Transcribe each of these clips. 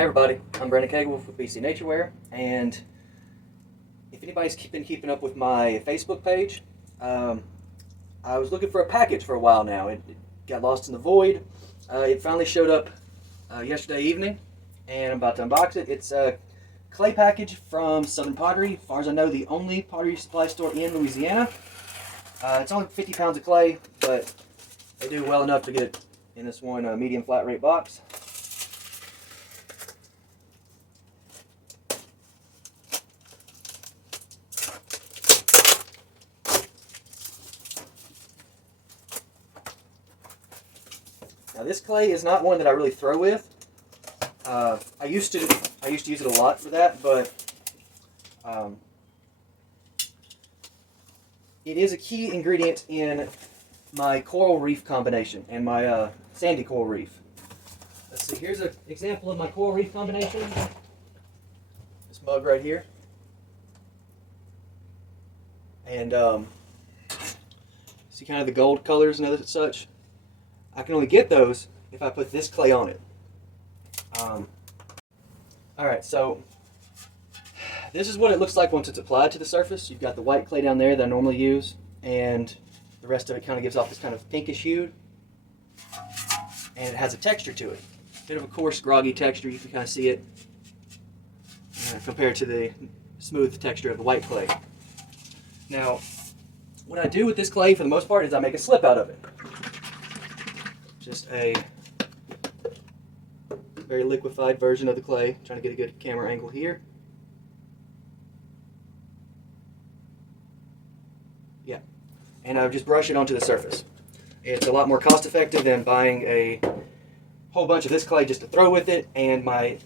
Hey everybody, I'm Brandon Cagle with BC Natureware, and if anybody's been keeping up with my Facebook page, I was looking for a package for a while now. It got lost in the void. It finally showed up yesterday evening, and I'm about to unbox it. It's a clay package from Southern Pottery. As far as I know, the only pottery supply store in Louisiana. It's only 50 pounds of clay, but they do well enough to get it in this one medium flat rate box. Now this clay is not one that I really throw with. I used to use it a lot for that, but it is a key ingredient in my coral reef combination and my sandy coral reef. Let's see. Here's an example of my coral reef combination. This mug right here, and see kind of the gold colors and such. I can only get those if I put this clay on it. Alright, so this is what it looks like once it's applied to the surface. You've got the white clay down there that I normally use, and the rest of it kind of gives off this kind of pinkish hue, and it has a texture to it. Bit of a coarse, groggy texture. You can kind of see it compared to the smooth texture of the white clay. Now, what I do with this clay for the most part is I make a slip out of it. Just a very liquefied version of the clay. Trying to get a good camera angle here. Yeah, and I just brush it onto the surface. It's a lot more cost effective than buying a whole bunch of this clay just to throw with it. And I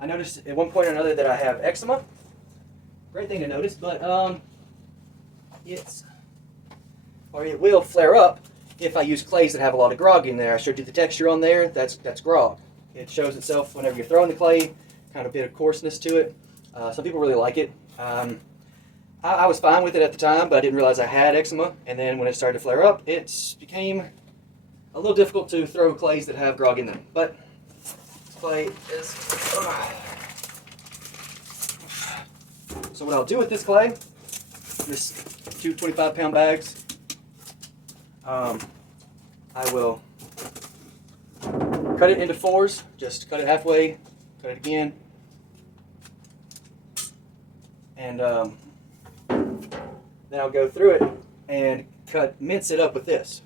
noticed at one point or another that I have eczema. Great thing to notice, but it will flare up if I use clays that have a lot of grog in there. I showed you the texture on there. That's grog. It shows itself whenever you're throwing the clay, kind of a bit of coarseness to it. Some people really like it. I was fine with it at the time, but I didn't realize I had eczema. And then when it started to flare up, it became a little difficult to throw clays that have grog in them. But this clay is... So what I'll do with this clay, this 2 25-pound bags, I will cut it into fours, just cut it halfway, cut it again, and then I'll go through it and mince it up with this.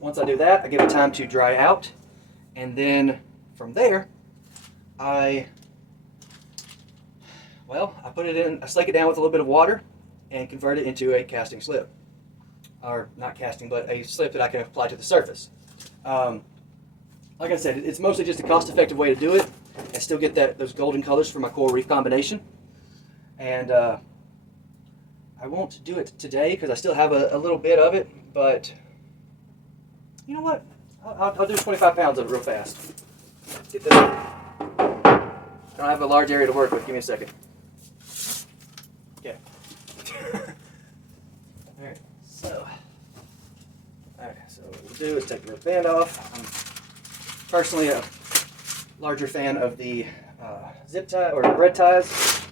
Once I do that, I give it time to dry out, and then from there, I put it in, I slake it down with a little bit of water and convert it into a casting slip. Or not casting, but a slip that I can apply to the surface. Like I said, it's mostly just a cost-effective way to do it and still get those golden colors for my coral reef combination. And I won't do it today because I still have a little bit of it, but you know what? I'll do 25 pounds of it real fast. Get this. I don't have a large area to work with. Give me a second. Okay. So what we'll do is take the rubber band off. I'm personally a larger fan of the zip tie or red ties.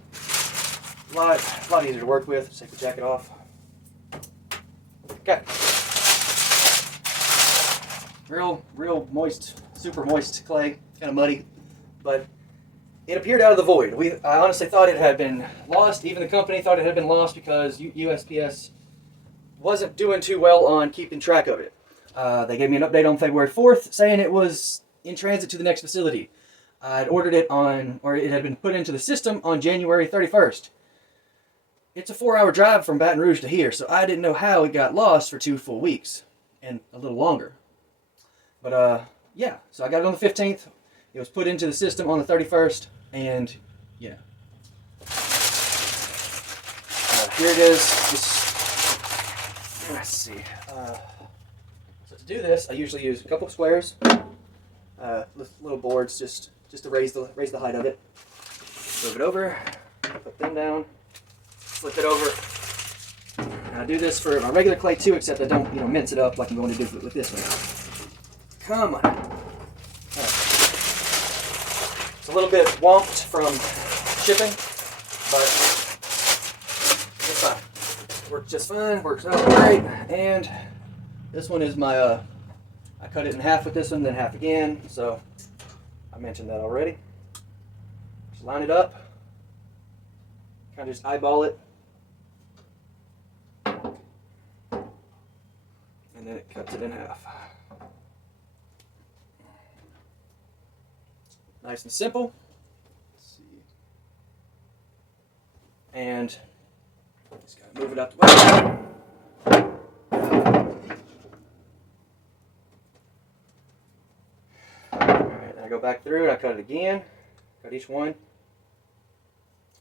A lot easier to work with. Just take the jacket off. Okay. Real moist, super moist clay, kind of muddy, but it appeared out of the void. I honestly thought it had been lost. Even the company thought it had been lost because USPS wasn't doing too well on keeping track of it. They gave me an update on February 4th saying it was in transit to the next facility. I'd ordered it it had been put into the system on January 31st. It's a 4-hour drive from Baton Rouge to here, so I didn't know how it got lost for 2 full weeks and a little longer. But yeah, so I got it on the 15th. It was put into the system on the 31st, and yeah. Here it is. Let's see. So to do this, I usually use a couple of squares, little boards, just to raise the height of it. Move it over, put them down, flip it over. And I do this for my regular clay too, except I don't mince it up like I'm going to do with this one. Come on. Right. It's a little bit womped from shipping, but it's fine. Works just fine. Works out great. And this one is my, I cut it in half with this one, then half again. So I mentioned that already. Just line it up. Kind of just eyeball it. And then it cuts it in half. Nice and simple. Let's see. And just gotta move it out the way. Alright, I go back through and I cut it again. Cut each one.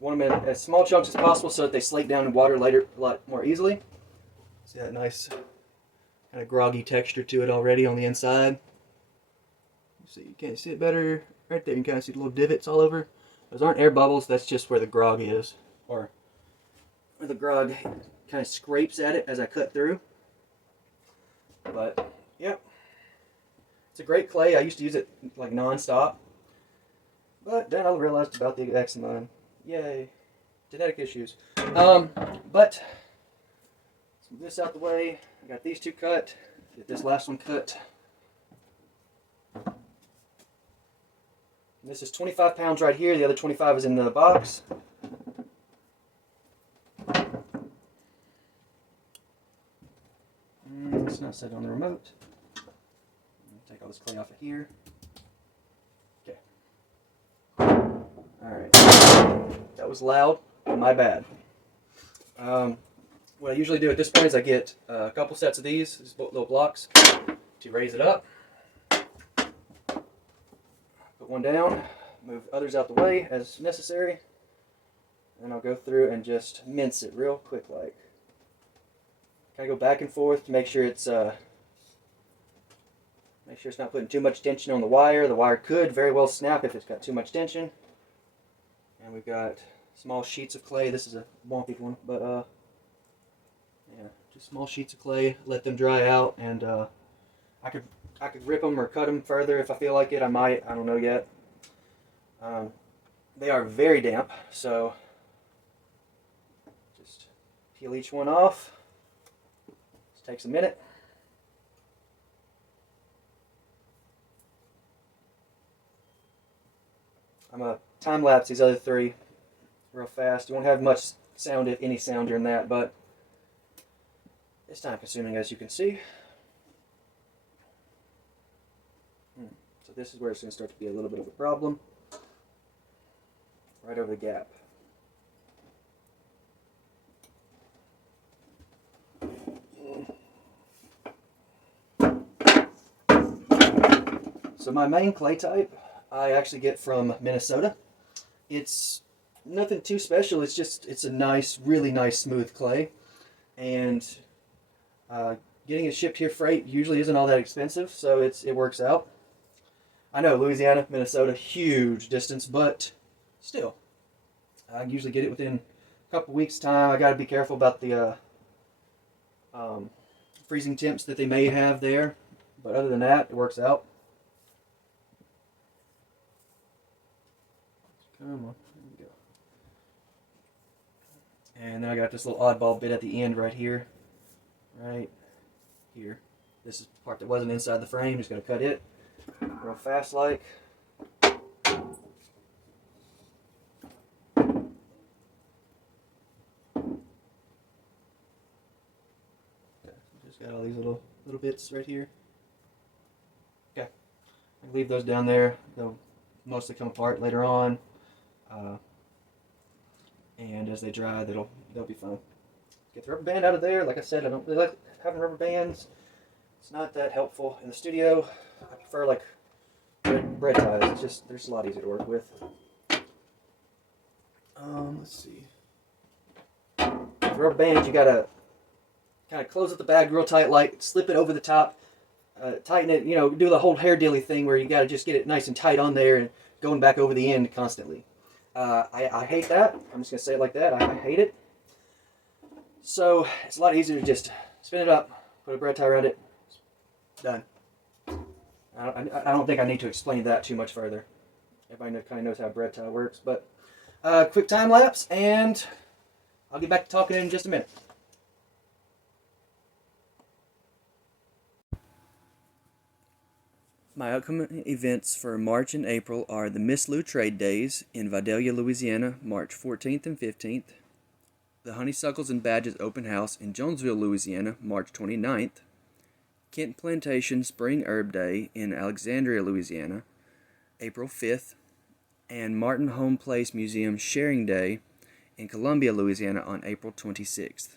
Want them in as small chunks as possible so that they slate down in water later a lot more easily. See that nice kind of groggy texture to it already on the inside. So you can't see it better right there. You can kind of see the little divots all over. Those aren't air bubbles. That's just where the grog is, or where the grog kind of scrapes at it as I cut through. But yep, it's a great clay. I used to use it like non-stop, but then I realized about the eczema. Yay, genetic issues. But let's move this out the way. I got these two cut. Get this last one cut. This is 25 pounds right here. The other 25 is in the box. It's not set on the remote. Take all this clay off of here. Okay. Alright. That was loud. My bad. What I usually do at this point is I get a couple sets of these little blocks to raise it up. Put one down, move others out the way as necessary, and I'll go through and just mince it real quick like. Kind of go back and forth to make sure it's not putting too much tension on the wire. The wire could very well snap if it's got too much tension. And we've got small sheets of clay. This is a wonky one, but yeah, just small sheets of clay. Let them dry out, and I could rip them or cut them further if I feel like it. I might. I don't know yet. They are very damp, so just peel each one off. This takes a minute. I'm going to time lapse these other three real fast. You won't have much sound, if any sound during that, but it's time consuming, as you can see. So this is where it's going to start to be a little bit of a problem. Right over the gap. So my main clay type I actually get from Minnesota. It's nothing too special. It's a nice, really nice smooth clay, and getting it shipped here freight usually isn't all that expensive, so it works out. I know Louisiana, Minnesota, huge distance, but still, I usually get it within a couple weeks' time. I got to be careful about the freezing temps that they may have there, but other than that, it works out. Come on, there we go. And then I got this little oddball bit at the end right here. Right here. This is the part that wasn't inside the frame. Just going to cut it real fast like. Just got all these little bits right here. Okay. I leave those down there. They'll mostly come apart later on. And as they dry, they'll be fine. Get the rubber band out of there. Like I said, I don't really like having rubber bands. It's not that helpful in the studio. I prefer like bread ties. It's just a lot easier to work with. Let's see. With rubber bands, you gotta kind of close up the bag real tight, like slip it over the top, tighten it. Do the whole hair dealy thing where you gotta just get it nice and tight on there and going back over the end constantly. I hate that. I'm just gonna say it like that. I hate it. So it's a lot easier to just spin it up, put a bread tie around it. Done. I don't think I need to explain that too much further. Everybody kind of knows how bread tie works. But quick time lapse, and I'll get back to talking in just a minute. My upcoming events for March and April are the Miss Lou Trade Days in Vidalia, Louisiana, March 14th and 15th. The Honeysuckles and Badges Open House in Jonesville, Louisiana, March 29th. Kent Plantation Spring Herb Day in Alexandria, Louisiana, April 5th. And Martin Home Place Museum Sharing Day in Columbia, Louisiana on April 26th.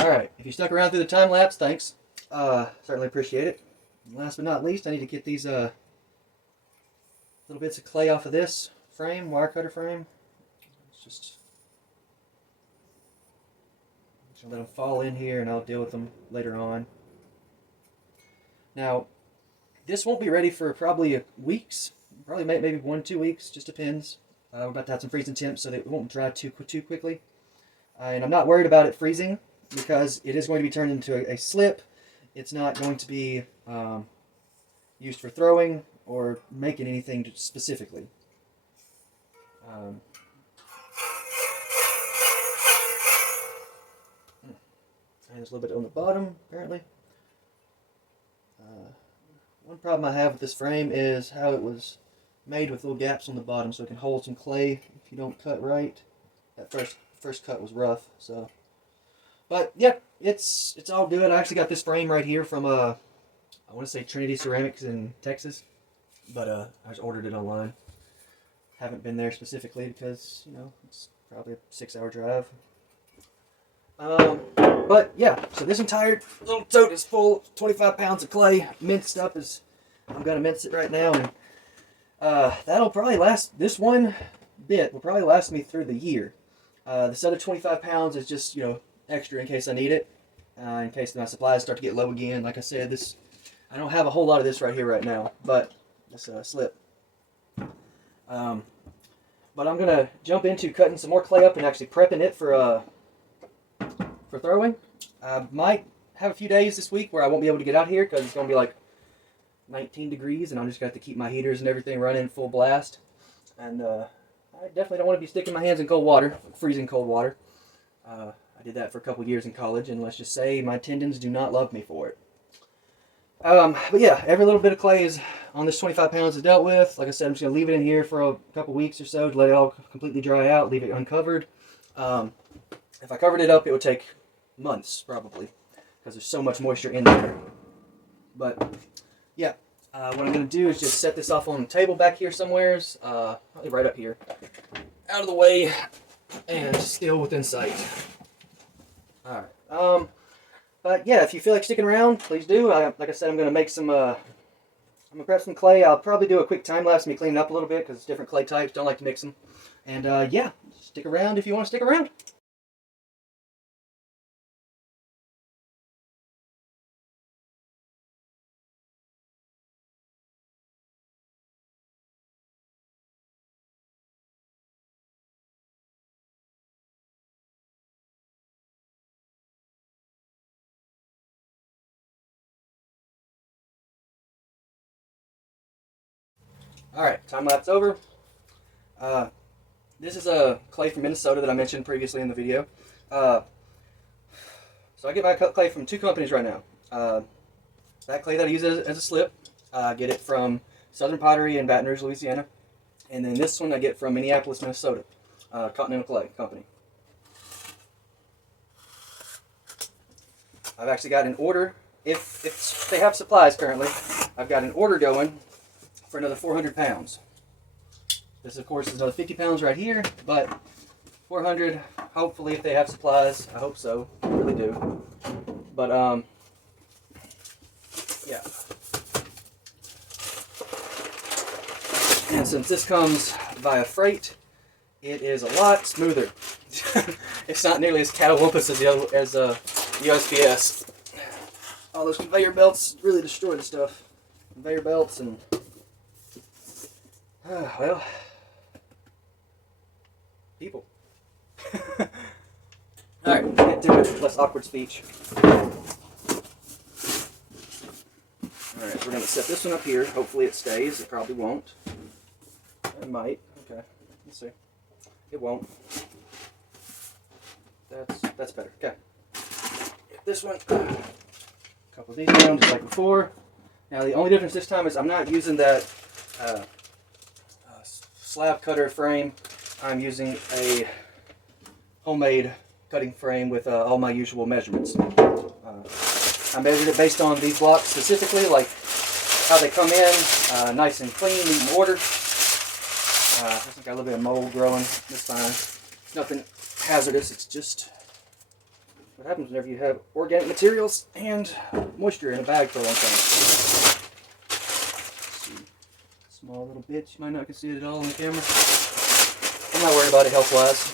Alright, if you stuck around through the time lapse, thanks. Certainly appreciate it. And last but not least, I need to get these little bits of clay off of this frame, wire cutter frame. It's just let them fall in here and I'll deal with them later on. Now, this won't be ready for probably weeks, probably maybe 1-2 weeks, just depends. We're about to have some freezing temps so that it won't dry too quickly. And I'm not worried about it freezing because it is going to be turned into a slip. It's not going to be used for throwing or making anything specifically. And there's a little bit on the bottom, apparently. One problem I have with this frame is how it was made with little gaps on the bottom so it can hold some clay if you don't cut right. That first cut was rough, so. But yeah, it's all good. I actually got this frame right here from I want to say Trinity Ceramics in Texas, but I just ordered it online. Haven't been there specifically because it's probably a 6-hour drive. But yeah, so this entire little tote is full, 25 pounds of clay, minced up as I'm gonna mince it right now, and that'll probably last. This one bit will probably last me through the year. This other 25 pounds is just extra in case I need it, in case my supplies start to get low again. Like I said, I don't have a whole lot of this right here right now, but this slip. But I'm gonna jump into cutting some more clay up and actually prepping it for throwing. I might have a few days this week where I won't be able to get out here because it's going to be like 19 degrees and I'm just going to have to keep my heaters and everything running full blast. And I definitely don't want to be sticking my hands in cold water, freezing cold water. I did that for a couple years in college, and let's just say my tendons do not love me for it. But yeah, every little bit of clay is on this 25 pounds is dealt with. Like I said, I'm just going to leave it in here for a couple weeks or so to let it all completely dry out, leave it uncovered. If I covered it up, it would take months probably because there's so much moisture in there. But yeah, what I'm going to do is just set this off on the table back here somewheres, probably right up here, out of the way and still within sight. All right. But yeah, if you feel like sticking around, please do. Like I said, I'm going to make some. I'm going to prep some clay. I'll probably do a quick time lapse of me cleaning up a little bit because it's different clay types. Don't like to mix them. And yeah, stick around if you want to stick around. Alright, time lapse over. This is a clay from Minnesota that I mentioned previously in the video. So I get my clay from 2 companies right now. That clay that I use as a slip, I get it from Southern Pottery in Baton Rouge, Louisiana. And then this one I get from Minneapolis, Minnesota, Continental Clay Company. I've actually got an order, if they have supplies currently, I've got an order going for another 400 pounds. This, of course, is another 50 pounds right here, but 400, hopefully, if they have supplies. I hope so. I really do. But, yeah. And since this comes via freight, it is a lot smoother. It's not nearly as catawampus as USPS. All those conveyor belts really destroy the stuff. Conveyor belts and well, people. All right, get to it. Less awkward speech. All right, we're gonna set this one up here. Hopefully it stays. It probably won't. It might. Okay, let's see. It won't. That's better. Okay. Get this one. A couple of these down, just like before. Now the only difference this time is I'm not using that slab cutter frame. I'm using a homemade cutting frame with all my usual measurements. I measured it based on these blocks specifically, like how they come in, nice and clean, neat and ordered. I think got a little bit of mold growing. That's fine. Nothing hazardous. It's just what happens whenever you have organic materials and moisture in a bag for a long time. Small little bits. You might not can see it at all on the camera. I'm not worried about it health-wise.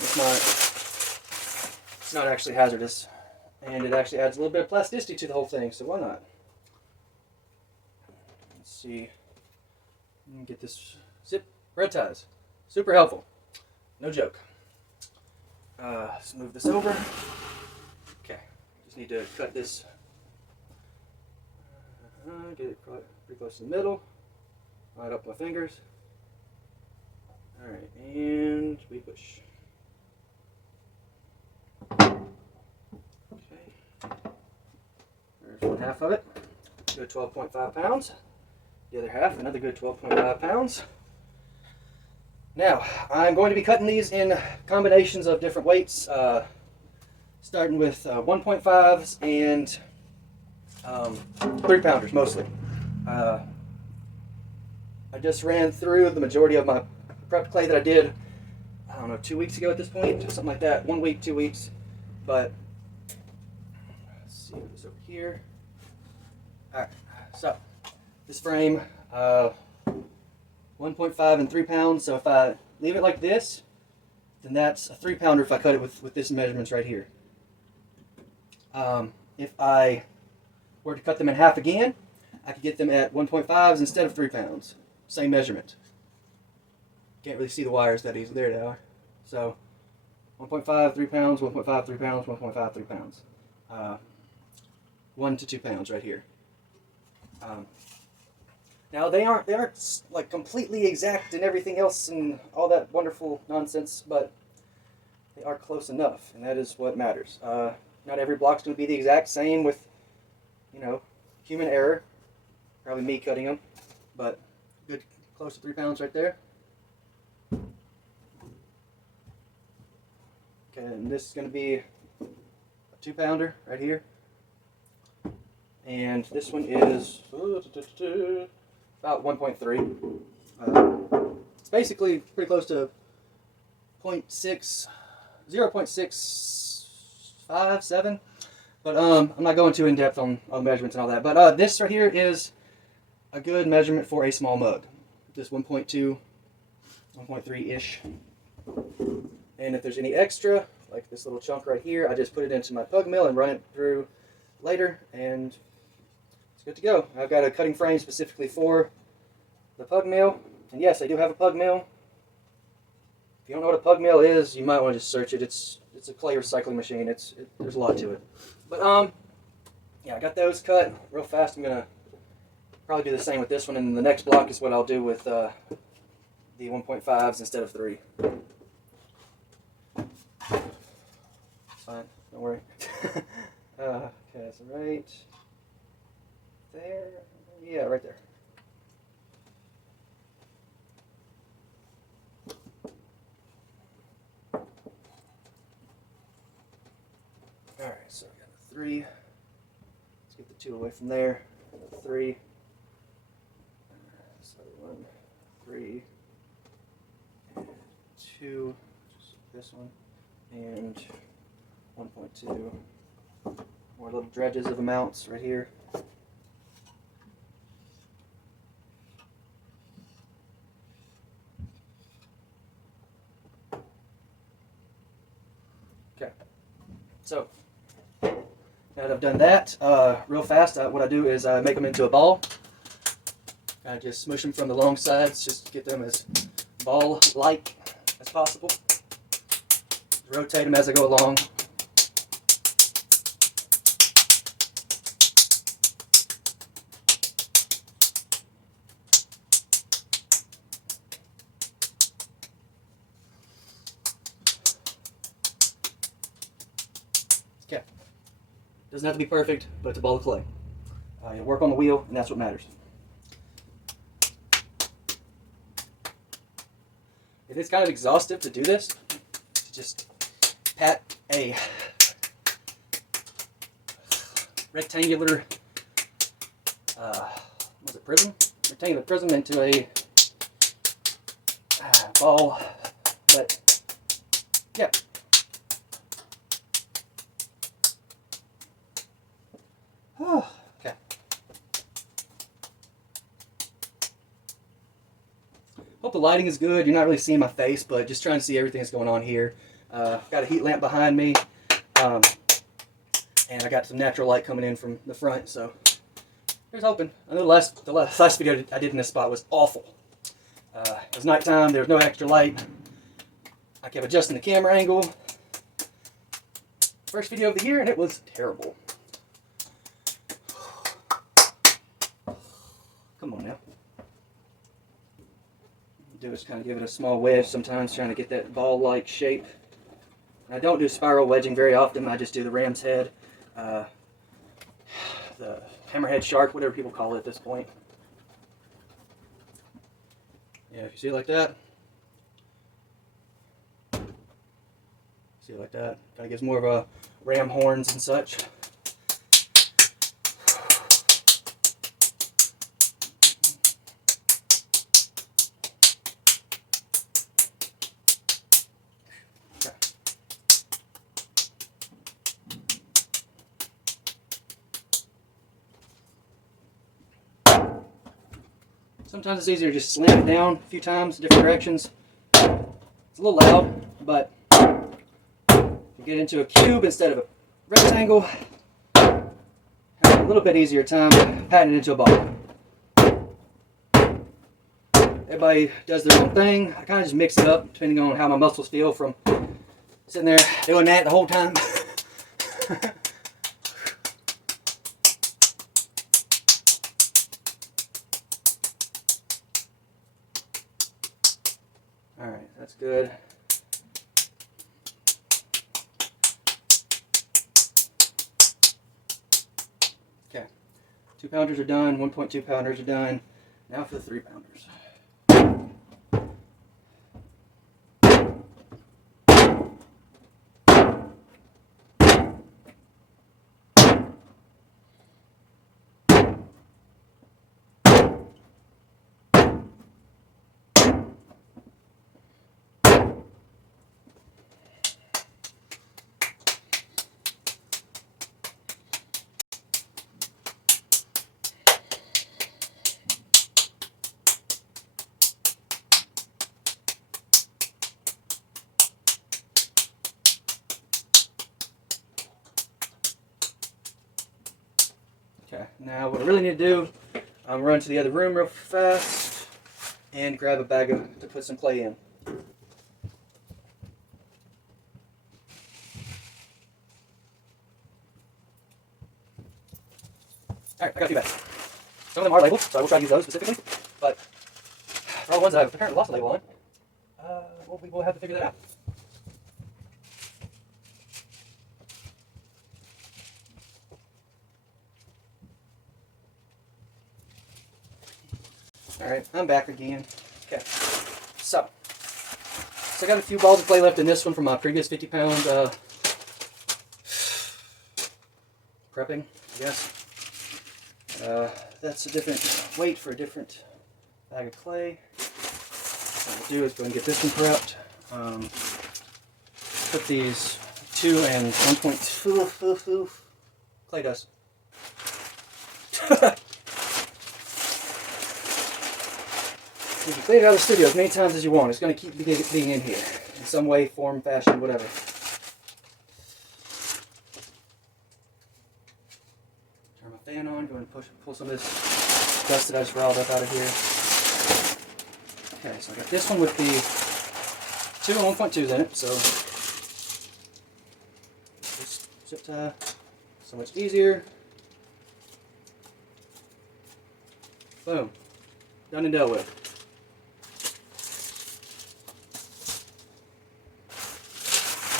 It's not actually hazardous, and it actually adds a little bit of plasticity to the whole thing. So why not? Let's see. Let me get this zip red ties. Super helpful. No joke. Let's move this over. Okay. Just need to cut this. Get it pretty close to the middle. Line up my fingers. Alright, and we push. Okay. There's one half of it. Good 12.5 pounds. The other half, another good 12.5 pounds. Now, I'm going to be cutting these in combinations of different weights, starting with 1.5s and 3-pounders mostly. I just ran through the majority of my prep clay that I did, I don't know, 2 weeks ago at this point, something like that. 1 week, 2 weeks. But let's see what's over here. Alright, so this frame, 1.5 and 3 pounds. So if I leave it like this, then that's a 3-pounder if I cut it with this measurements right here. If I were to cut them in half again, I could get them at 1.5s instead of 3 pounds. Same measurement. Can't really see the wires that easily. There they are. So 1.5, 3 pounds, 1.5, 3 pounds, 1.5, 3 pounds. 1 to 2 pounds right here. Now they aren't like completely exact and everything else and all that wonderful nonsense, but they are close enough, and that is what matters. Not every block's going to be the exact same with, human error. Probably me cutting them, but good, close to 3 pounds right there. Okay, and this is going to be a 2-pounder right here. And this one is about 1.3. It's basically pretty close to 0.657. But I'm not going too in depth on measurements and all that. But this right here is a good measurement for a small mug. Just 1.2, 1.3-ish. And if there's any extra, like this little chunk right here, I just put it into my pug mill and run it through later, and it's good to go. I've got a cutting frame specifically for the pug mill. And yes, I do have a pug mill. If you don't know what a pug mill is, you might want to just search it. It's a clay recycling machine. There's a lot to it. But yeah, I got those cut real fast. I'm gonna probably do the same with this one, and the next block is what I'll do with the 1.5s instead of 3. It's fine. Don't worry. Okay, so right there. Yeah, right there. Alright, so I got a 3. Let's get the 2 away from there. Another 3. So 1, 3, and 2. Just this one. And 1.2. More little dredges of amounts right here. So now that I've done that, real fast, what I do is I make them into a ball. I just smush them from the long sides, just to get them as ball-like as possible. Rotate them as I go along. Okay. Doesn't have to be perfect, but it's a ball of clay. You work on the wheel, and that's what matters. It is kind of exhaustive to do this. Just pat a rectangular prism? Rectangular prism into a ball, but yeah. Okay. Hope the lighting is good. You're not really seeing my face, but just trying to see everything that's going on here. I've got a heat lamp behind me, and I got some natural light coming in from the front, so here's hoping. I know the last video I did in this spot was awful. It was nighttime, there was no extra light. I kept adjusting the camera angle. First video of the year, and it was terrible. Come on now. Do is kind of give it a small wedge sometimes, trying to get that ball-like shape. I don't do spiral wedging very often. I just do the ram's head, the hammerhead shark, whatever people call it at this point. Yeah, if you see it like that, see it like that, kind of gives more of a ram horns and such. Sometimes it's easier to just slam it down a few times, different directions. It's a little loud, but you get into a cube instead of a rectangle, have a little bit easier time patting it into a ball. Everybody does their own thing. I kind of just mix it up depending on how my muscles feel from sitting there doing that the whole time. Alright, that's good. Okay, 2 pounders are done, 1.2 pounders are done. Now for the 3 pounders. Okay, now what I really need to do, I'm run to the other room real fast and grab a bag to put some clay in. Alright, I got a few bags. Some of them are labeled, so I will try to use those specifically, but for all the ones that I've apparently lost a label on, we'll have to figure that out. Alright, I'm back again. Okay, so I got a few balls of clay left in this one from my previous 50-pound prepping, I guess. That's a different weight for a different bag of clay. What I'll do is go and get this one prepped. Put these 2 and 1.2 clay dust. You can clean it out of the studio as many times as you want. It's going to keep being in here in some way, form, fashion, whatever. pull some of this dust that I just riled up out of here. Okay, so I got this one with the 2 and 1.2s in it, so just zip tie, so much easier. Boom, done and dealt with.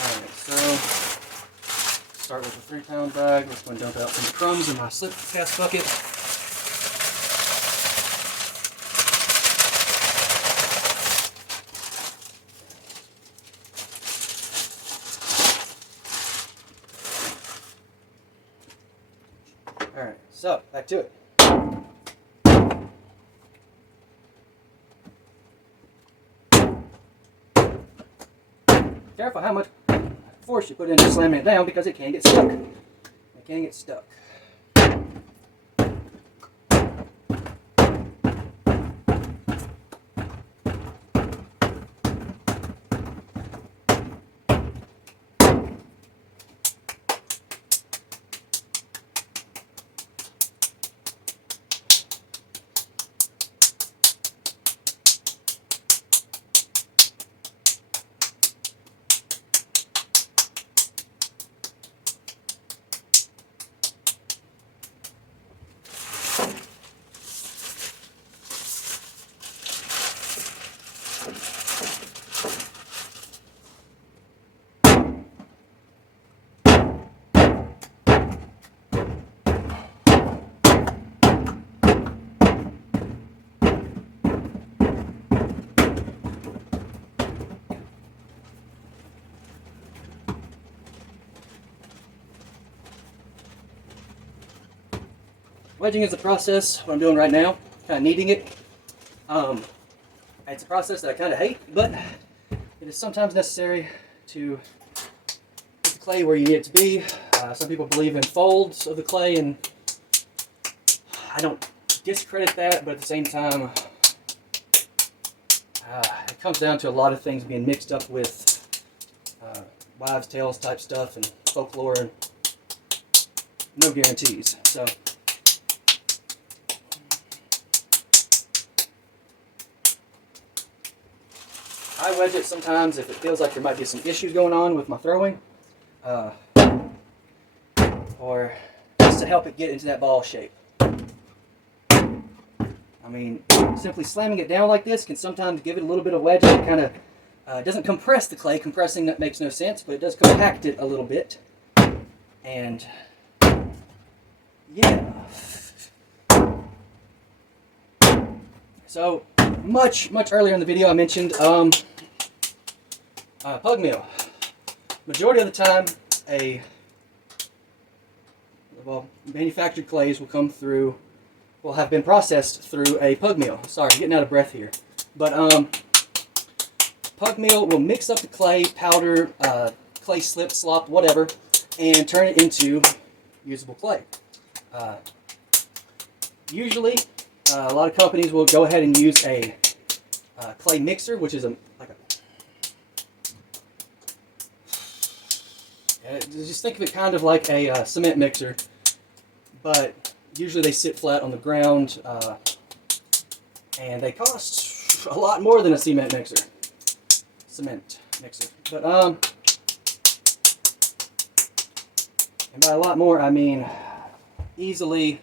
Alright, so start with a 3-pound bag. Let's go and dump out some crumbs in my slip cast bucket. Alright, so back to it. Careful how much force you put into slamming it down because it can get stuck. It can get stuck. Wedging is a process, what I'm doing right now, kind of kneading it. It's a process that I kind of hate, but it is sometimes necessary to get the clay where you need it to be. Some people believe in folds of the clay, and I don't discredit that, but at the same time, it comes down to a lot of things being mixed up with wives' tales type stuff and folklore, and no guarantees. So. I wedge it sometimes if it feels like there might be some issues going on with my throwing, or just to help it get into that ball shape. I mean, simply slamming it down like this can sometimes give it a little bit of wedging. It kind of doesn't compress the clay. Compressing that makes no sense, but it does compact it a little bit. And yeah. So much earlier in the video I mentioned pug mill. Majority of the time, manufactured clays will have been processed through a pug mill. Sorry, I'm getting out of breath here. But pug mill will mix up the clay, powder, clay slip, slop, whatever, and turn it into usable clay. Usually, a lot of companies will go ahead and use a clay mixer, which is just think of it kind of like a cement mixer, but usually they sit flat on the ground, and they cost a lot more than a cement mixer. But and by a lot more, I mean easily.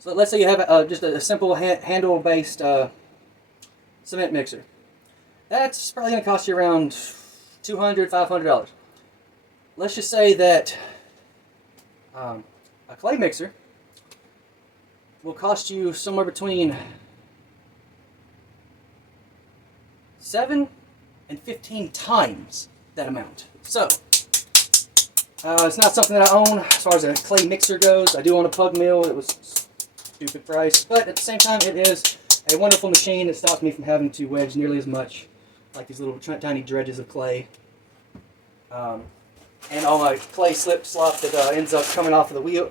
So let's say you have just a simple handle-based cement mixer. That's probably going to cost you around $200, $500. Let's just say that a clay mixer will cost you somewhere between 7 and 15 times that amount. So it's not something that I own as far as a clay mixer goes. I do own a pug mill. It was a stupid price, but at the same time, it is a wonderful machine. It stops me from having to wedge nearly as much, like these little tiny dredges of clay, and all my clay slip slop that ends up coming off the wheel.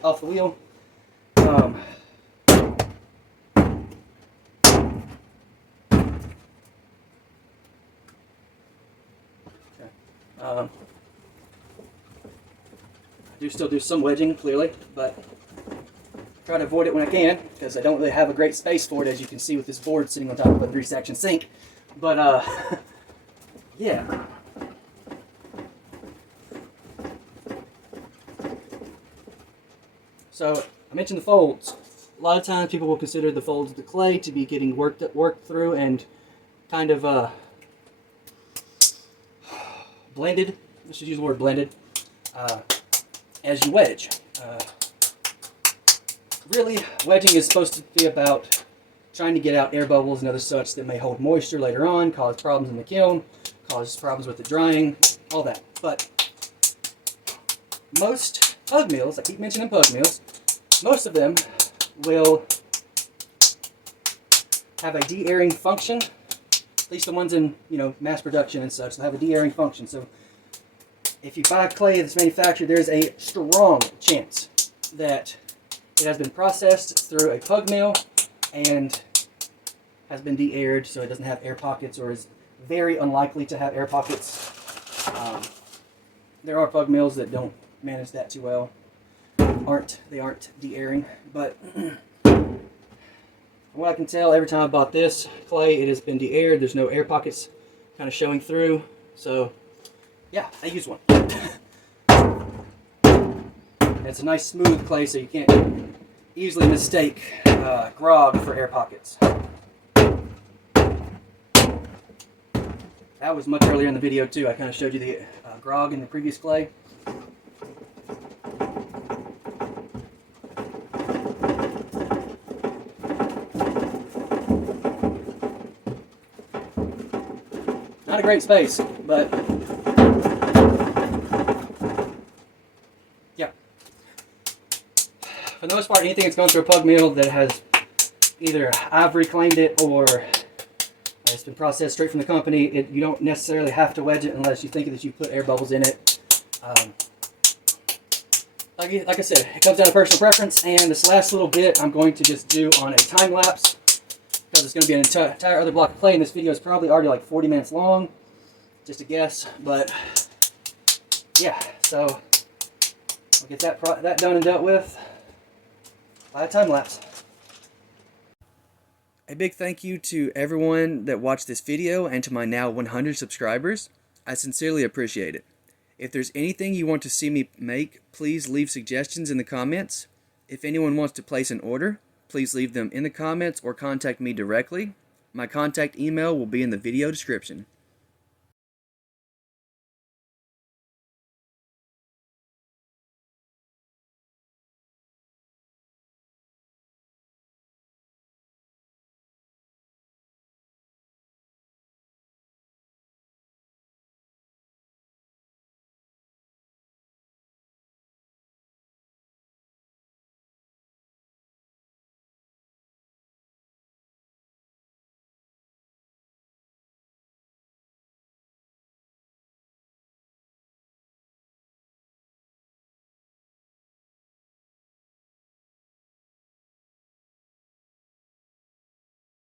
I do still do some wedging, clearly, but Try to avoid it when I can, because I don't really have a great space for it, as you can see with this board sitting on top of a 3-section sink. But, yeah. So, I mentioned the folds. A lot of times people will consider the folds of the clay to be getting worked through and kind of blended. Let's just use the word blended. As you wedge. Really, wedging is supposed to be about trying to get out air bubbles and other such that may hold moisture later on, cause problems in the kiln, cause problems with the drying, all that. But most pug mills, I keep mentioning pug mills, most of them will have a de-airing function. At least the ones in, mass production and such, they'll have a de-airing function. So if you buy clay that's manufactured, there's a strong chance that it has been processed through a pug mill and has been de-aired, so it doesn't have air pockets, or is very unlikely to have air pockets. There are pug mills that don't manage that too well. They aren't de-airing, but from what I can tell, every time I bought this clay, it has been de-aired. There's no air pockets kind of showing through. So yeah, I use one. It's a nice smooth clay, so you can't easily mistake grog for air pockets. That was much earlier in the video too. I kind of showed you the grog in the previous clay. Not a great space, but yeah. For the most part, anything that's gone through a pug mill that has either I've reclaimed it or it's been processed straight from the company, you don't necessarily have to wedge it unless you think that you put air bubbles in it. Like I said, it comes down to personal preference, and this last little bit I'm going to just do on a time lapse, because it's going to be an entire other block of clay, and this video is probably already like 40 minutes long, just a guess, but yeah, so I'll get that done and dealt with by a time lapse. A big thank you to everyone that watched this video and to my now 100 subscribers. I sincerely appreciate it. If there's anything you want to see me make, please leave suggestions in the comments. If anyone wants to place an order, please leave them in the comments or contact me directly. My contact email will be in the video description.